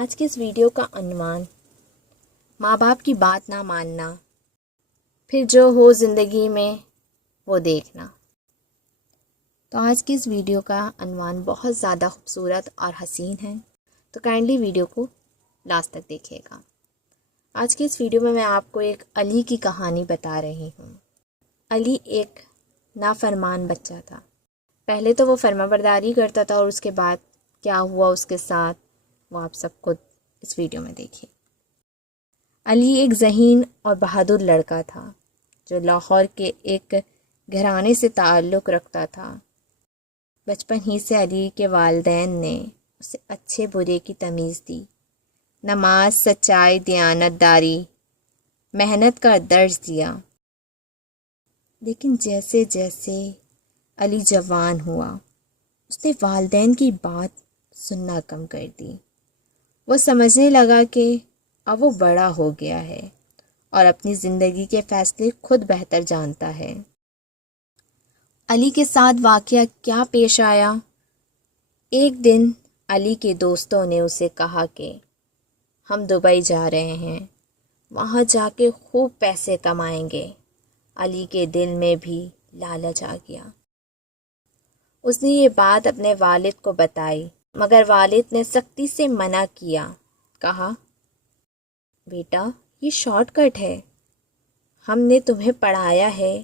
آج کے اس ویڈیو کا عنوان ماں باپ کی بات نہ ماننا، پھر جو ہو زندگی میں وہ دیکھنا۔ تو آج کی اس ویڈیو کا عنوان بہت زیادہ خوبصورت اور حسین ہے، تو کائنڈلی ویڈیو کو لاسٹ تک دیکھیے گا۔ آج کی اس ویڈیو میں آپ کو ایک علی کی کہانی بتا رہی ہوں۔ علی ایک نافرمان بچہ تھا۔ پہلے تو وہ فرما برداری کرتا تھا، اور اس کے بعد کیا ہوا اس کے ساتھ وہ آپ سب خود اس ویڈیو میں دیکھیے۔ علی ایک ذہین اور بہادر لڑکا تھا جو لاہور کے ایک گھرانے سے تعلق رکھتا تھا۔ بچپن ہی سے علی کے والدین نے اسے اچھے برے کی تمیز دی، نماز، سچائی، دیانت داری، محنت کا درس دیا۔ لیکن جیسے جیسے علی جوان ہوا، اس نے والدین کی بات سننا کم کر دی۔ وہ سمجھنے لگا کہ اب وہ بڑا ہو گیا ہے اور اپنی زندگی کے فیصلے خود بہتر جانتا ہے۔ علی کے ساتھ واقعہ کیا پیش آیا؟ ایک دن علی کے دوستوں نے اسے کہا کہ ہم دبئی جا رہے ہیں، وہاں جا کے خوب پیسے کمائیں گے۔ علی کے دل میں بھی لالچ آ گیا۔ اس نے یہ بات اپنے والد کو بتائی، مگر والد نے سختی سے منع کیا۔ کہا، بیٹا یہ شارٹ کٹ ہے، ہم نے تمہیں پڑھایا ہے،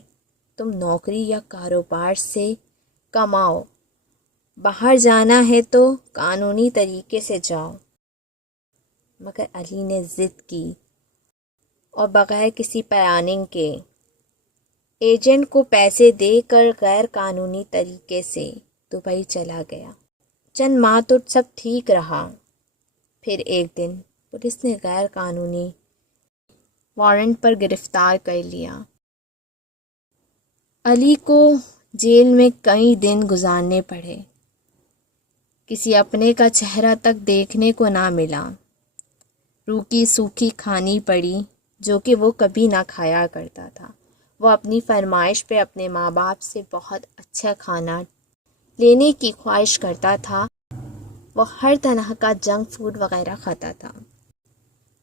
تم نوکری یا کاروبار سے کماؤ، باہر جانا ہے تو قانونی طریقے سے جاؤ۔ مگر علی نے ضد کی اور بغیر کسی پلاننگ کے ایجنٹ کو پیسے دے کر غیر قانونی طریقے سے دبئی چلا گیا۔ چند ماہ تو سب ٹھیک رہا، پھر ایک دن پولیس نے غیر قانونی وارنٹ پر گرفتار کر لیا۔ علی کو جیل میں کئی دن گزارنے پڑے، کسی اپنے کا چہرہ تک دیکھنے کو نہ ملا، روکھی سوکھی کھانی پڑی جو کہ وہ کبھی نہ کھایا کرتا تھا۔ وہ اپنی فرمائش پہ اپنے ماں باپ سے بہت اچھا کھانا لینے کی خواہش کرتا تھا۔ وہ ہر طرح کا جنک فوڈ وغیرہ کھاتا تھا۔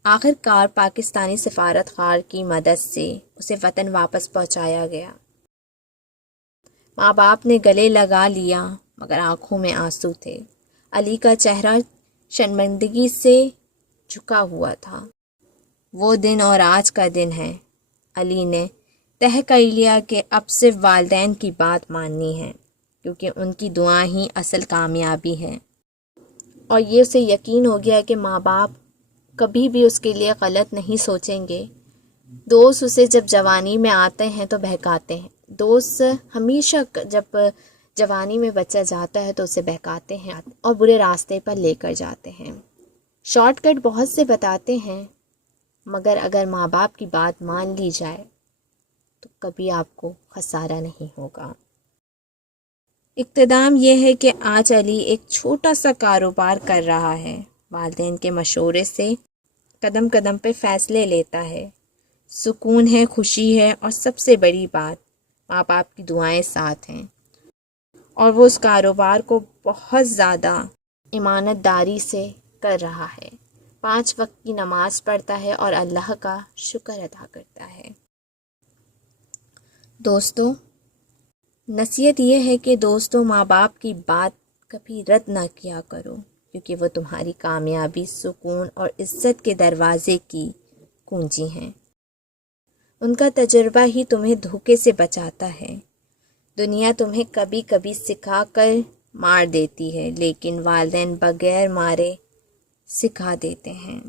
آخر کار پاکستانی سفارت خار کی مدد سے اسے وطن واپس پہنچایا گیا۔ ماں باپ نے گلے لگا لیا، مگر آنکھوں میں آنسو تھے۔ علی کا چہرہ شرمندگی سے جھکا ہوا تھا۔ وہ دن اور آج کا دن ہے۔ علی نے طے کر لیا کہ اب صرف والدین کی بات ماننی ہے، کیونکہ ان کی دعائیں ہی اصل کامیابی ہے۔ اور یہ اسے یقین ہو گیا کہ ماں باپ کبھی بھی اس کے لیے غلط نہیں سوچیں گے۔ دوست اسے جب جوانی میں آتے ہیں تو بہکاتے ہیں، دوست ہمیشہ جب جوانی میں بچہ جاتا ہے تو اسے بہکاتے ہیں اور برے راستے پر لے کر جاتے ہیں۔ شارٹ کٹ بہت سے بتاتے ہیں، مگر اگر ماں باپ کی بات مان لی جائے تو کبھی آپ کو خسارہ نہیں ہوگا۔ اقتدام یہ ہے کہ آج علی ایک چھوٹا سا کاروبار کر رہا ہے، والدین کے مشورے سے قدم قدم پہ فیصلے لیتا ہے، سکون ہے، خوشی ہے، اور سب سے بڑی بات ماں باپ کی دعائیں ساتھ ہیں، اور وہ اس کاروبار کو بہت زیادہ امانت داری سے کر رہا ہے۔ 5 وقت کی نماز پڑھتا ہے اور اللہ کا شکر ادا کرتا ہے۔ دوستو، نصیحت یہ ہے کہ دوستوں، ماں باپ کی بات کبھی رد نہ کیا کرو، کیونکہ وہ تمہاری کامیابی، سکون اور عزت کے دروازے کی کنجی ہیں۔ ان کا تجربہ ہی تمہیں دھوکے سے بچاتا ہے۔ دنیا تمہیں کبھی کبھی سکھا کر مار دیتی ہے، لیکن والدین بغیر مارے سکھا دیتے ہیں۔